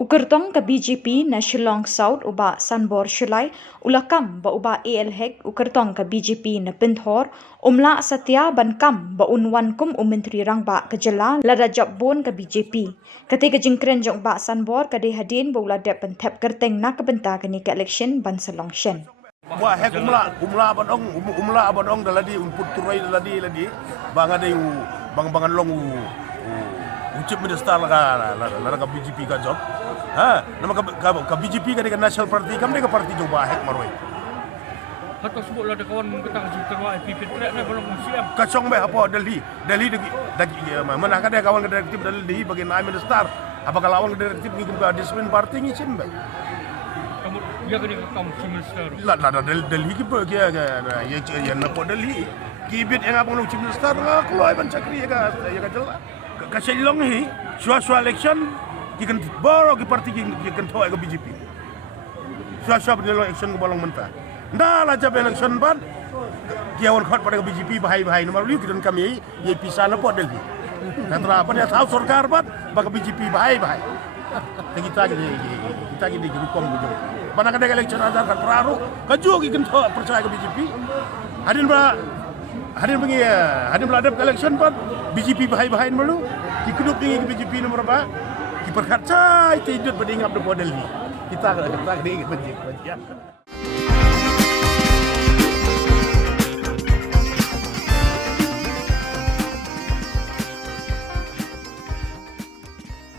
Ukertong ka BJP na Shillong South uba Sanbor Shulai ulakam ba uba ALHEC ukertong ka BJP na Pinthor umla satya bankam ba unwan kum umentri rangba kejala lada jabbon ka BJP ketika jingkren jong ba Sanbor kade hadin ba ulada pentep kerteng na kebenta kini ke election ban Selong Shen. Wah, hek umla abadong daladi unput turai daladi bang ada bang long chief minister laga BJP ka job. Nama ka BJP ka national party kam ka party jo ba hek maroi. Hatta sebut lah kawan ketang jiterwa IPP track na belum siap. Kacong be apa Delhi dagi mana ka dia kawan direktif Delhi bagi naik minister. Apa lawan direktif ni ka disiplin party ni cimbe. Kamu dia kena kaum chief minister. La Delhi ki bagi ya na po Delhi. Kibit yang abang chief minister keluar ban cakri ya ka jelas. Ka Shillong hi sua election kikan baru ki parti kikan thoi ka BJP. Sua berdelo election ko balong mentah. Dah lah jab election ban kiawan khot pada BJP bahai nomor liu kidan kami ye pisah na po Delhi. Natra apa dia tahu sarkar ban baka BJP bahai. Kita gini hukum gitu. Mana kada election azar kan peraru kaju kikan thoi percaya ka BJP. Hadin beladap election ban BJP bahai malu dikudup dengan BJP nomor berapa diperkat cai tidak berdingap di Delhi kita kena BJP.